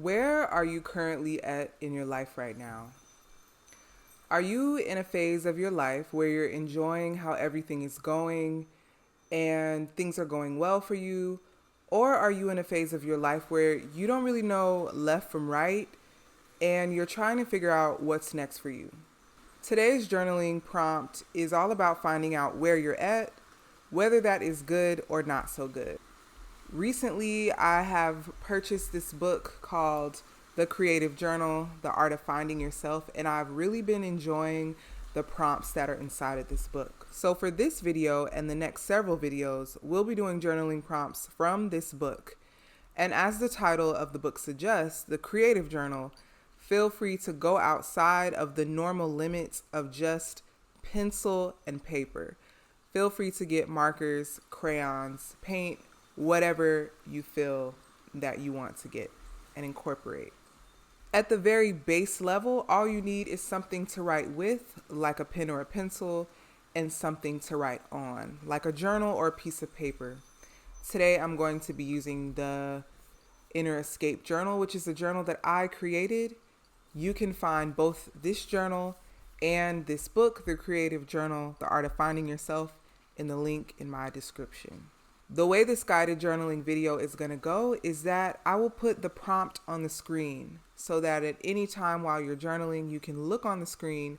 Where are you currently at in your life right now? Are you in a phase of your life where you're enjoying how everything is going and things are going well for you? Or are you in a phase of your life where you don't really know left from right and you're trying to figure out what's next for you? Today's journaling prompt is all about finding out where you're at, whether that is good or not so good. Recently, I have purchased this book called The Creative Journal, The Art of Finding Yourself, and I've really been enjoying the prompts that are inside of this book. So for this video and the next several videos, we'll be doing journaling prompts from this book. And as the title of the book suggests, The Creative Journal, feel free to go outside of the normal limits of just pencil and paper. Feel free to get markers, crayons, paint, whatever you feel that you want to get and incorporate. At the very base level, all you need is something to write with, like a pen or a pencil, and something to write on, like a journal or a piece of paper. Today, I'm going to be using the Inner Escape Journal, which is a journal that I created. You can find both this journal and this book, The Creative Journal, The Art of Finding Yourself, in the link in my description. The way this guided journaling video is going to go is that I will put the prompt on the screen so that at any time while you're journaling, you can look on the screen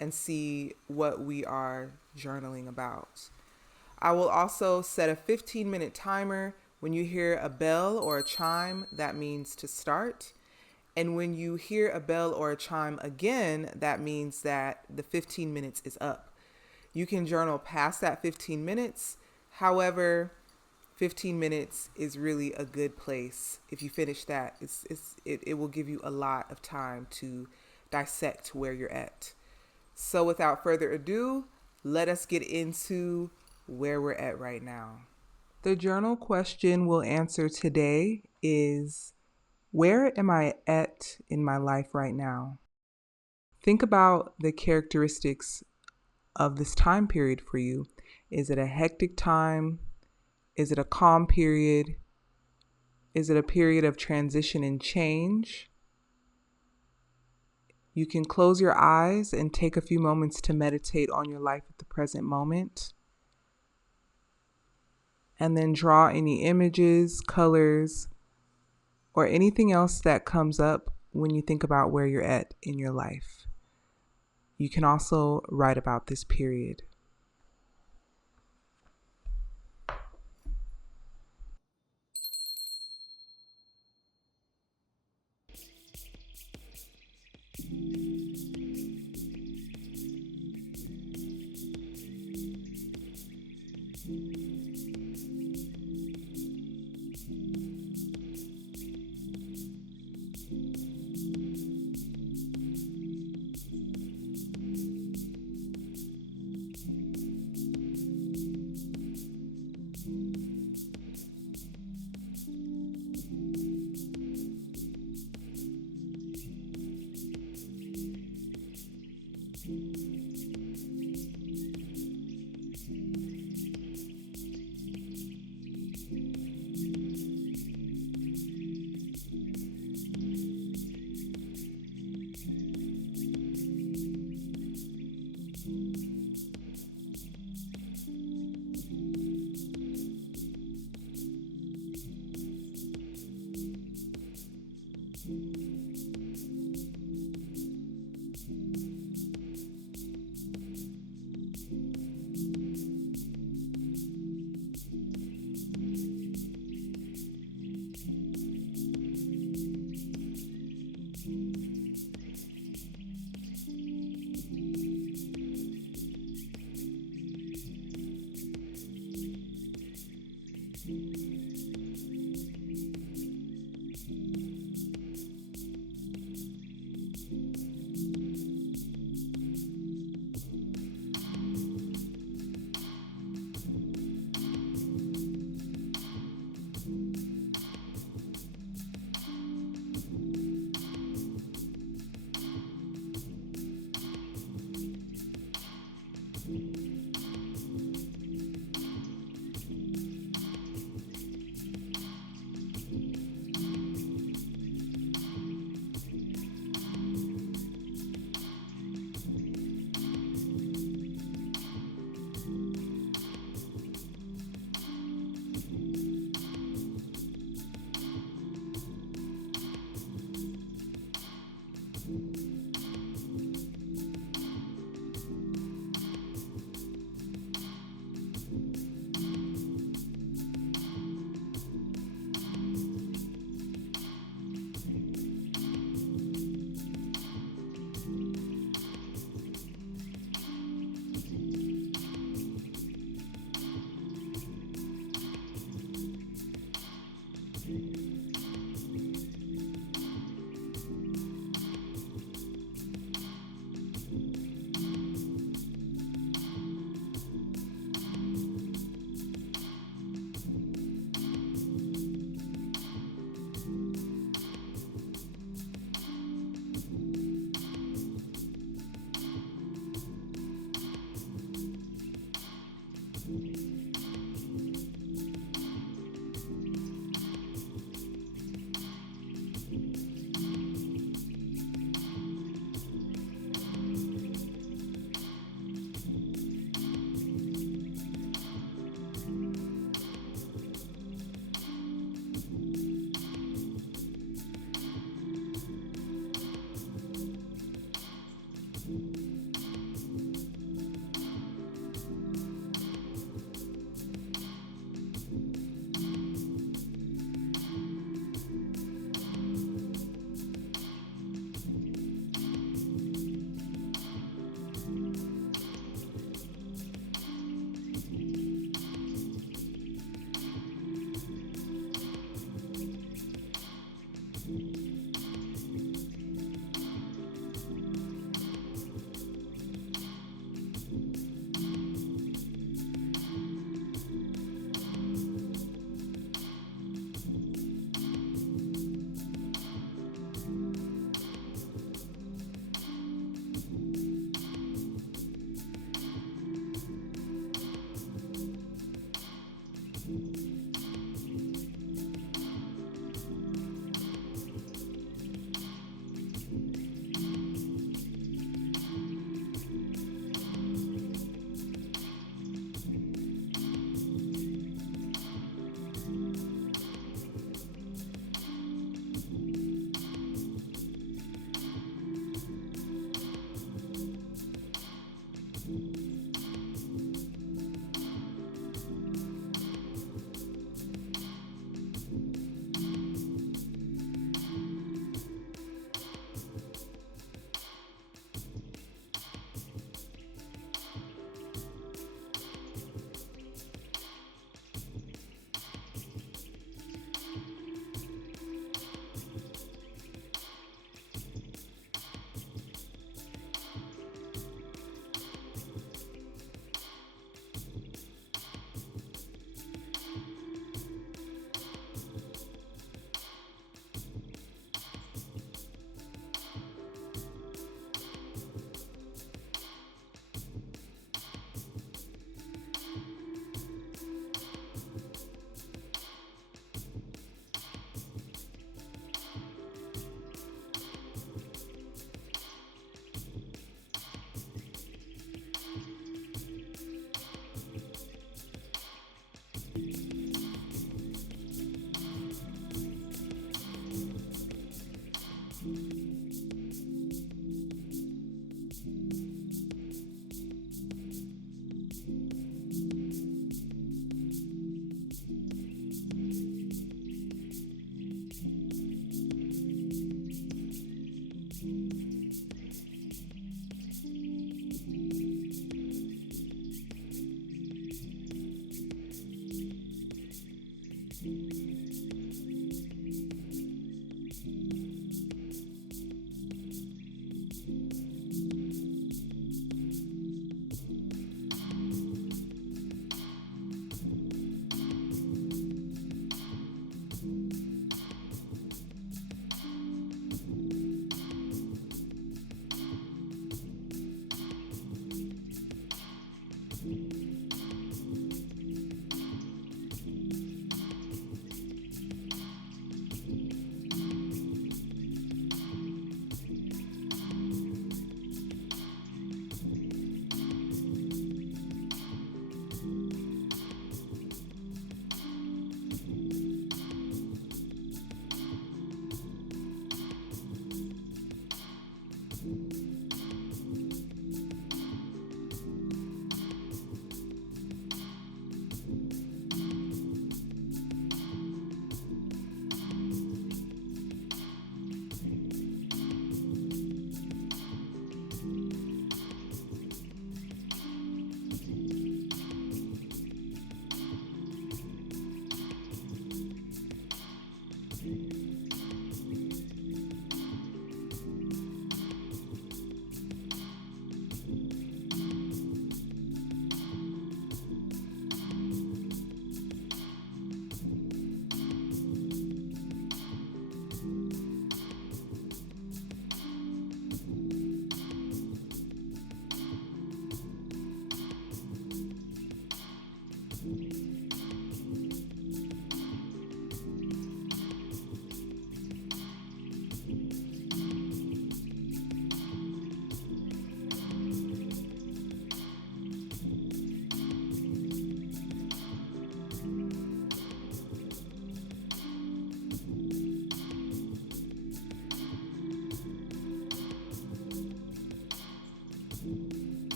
and see what we are journaling about. I will also set a 15-minute timer. When you hear a bell or a chime, that means to start. And when you hear a bell or a chime again, that means that the 15 minutes is up. You can journal past that 15 minutes. However, 15 minutes is really a good place. If you finish that, it will give you a lot of time to dissect where you're at. So without further ado, let us get into where we're at right now. The journal question we'll answer today is, where am I at in my life right now? Think about the characteristics of this time period for you. Is it a hectic time? Is it a calm period? Is it a period of transition and change? You can close your eyes and take a few moments to meditate on your life at the present moment. And then draw any images, colors, or anything else that comes up when you think about where you're at in your life. You can also write about this period.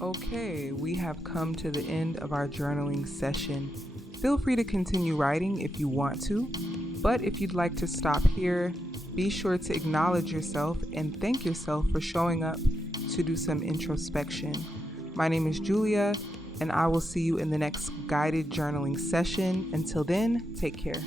Okay, we have come to the end of our journaling session. Feel free to continue writing if you want to, but if you'd like to stop here, be sure to acknowledge yourself and thank yourself for showing up to do some introspection. My name is Julia, and I will see you in the next guided journaling session. Until then, take care.